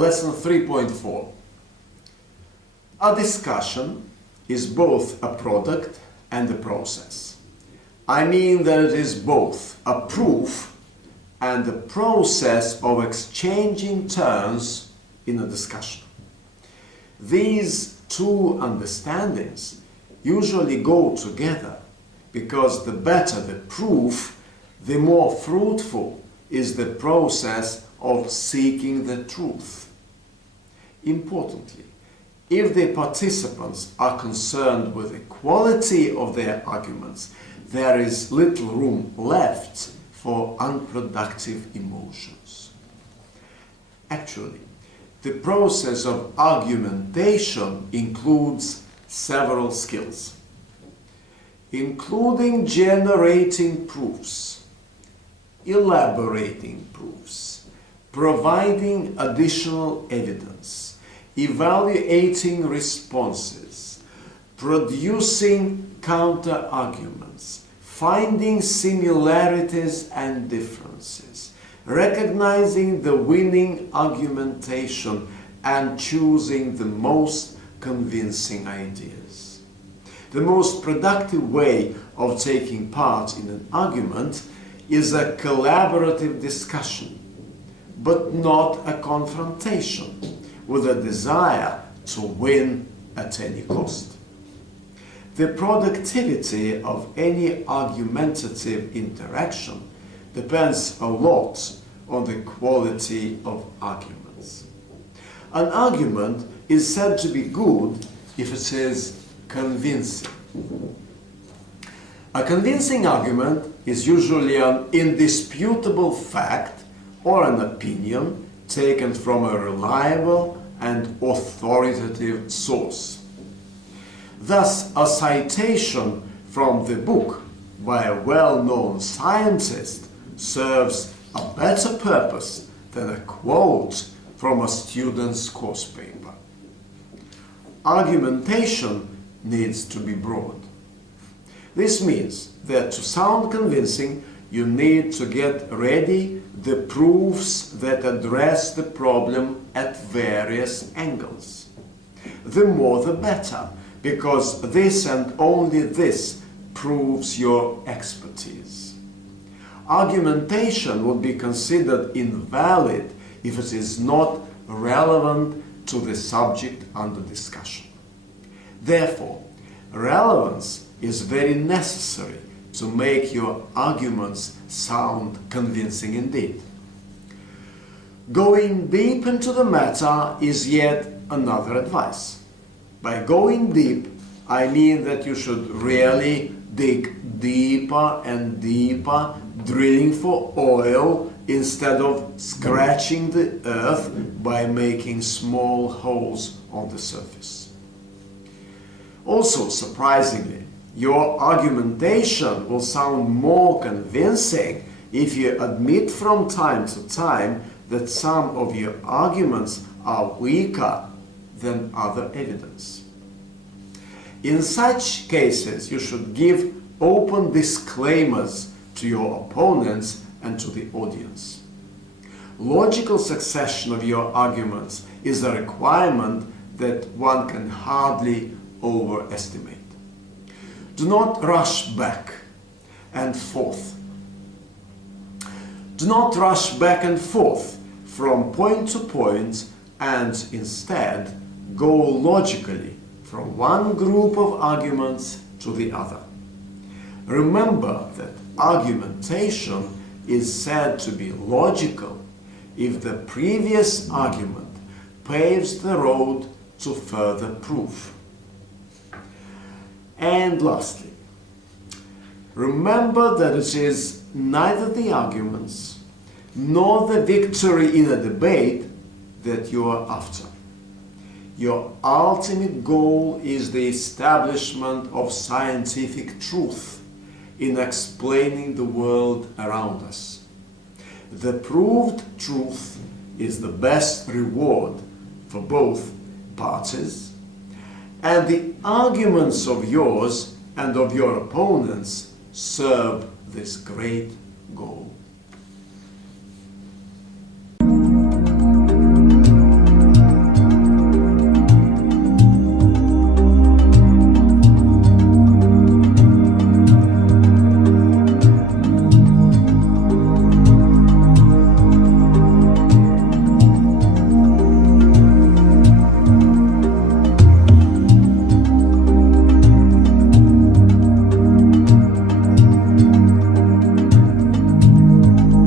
Lesson 3.4. A discussion is both a product and a process. I mean that it is both a proof and a process of exchanging turns in a discussion. These two understandings usually go together because the better the proof, the more fruitful is the process of seeking the truth. Importantly, if the participants are concerned with the quality of their arguments, there is little room left for unproductive emotions. Actually, the process of argumentation includes several skills, including generating proofs, elaborating proofs, providing additional evidence, evaluating responses, producing counter-arguments, finding similarities and differences, recognizing the winning argumentation, and choosing the most convincing ideas. The most productive way of taking part in an argument is a collaborative discussion, but not a confrontation with a desire to win at any cost. The productivity of any argumentative interaction depends a lot on the quality of arguments. An argument is said to be good if it is convincing. A convincing argument is usually an indisputable fact or an opinion taken from a reliable and authoritative source. Thus, a citation from the book by a well-known scientist serves a better purpose than a quote from a student's course paper. Argumentation needs to be broad. This means that to sound convincing, you need to get ready the proofs that address the problem at various angles. The more the better, because this and only this proves your expertise. Argumentation would be considered invalid if it is not relevant to the subject under discussion. Therefore, relevance is very necessary to make your arguments sound convincing indeed. Going deep into the matter is yet another advice. By going deep, I mean that you should really dig deeper and deeper, drilling for oil instead of scratching the earth by making small holes on the surface. Also, surprisingly, your argumentation will sound more convincing if you admit from time to time that some of your arguments are weaker than other evidence. In such cases, you should give open disclaimers to your opponents and to the audience. Logical succession of your arguments is a requirement that one can hardly overestimate. Do not rush back and forth. Do not rush back and forth from point to point, and instead go logically from one group of arguments to the other. Remember that argumentation is said to be logical if the previous argument paves the road to further proof. And lastly, remember that it is neither the arguments nor the victory in a debate that you are after. Your ultimate goal is the establishment of scientific truth in explaining the world around us. The proved truth is the best reward for both parties, and the arguments of yours and of your opponents serve this great goal.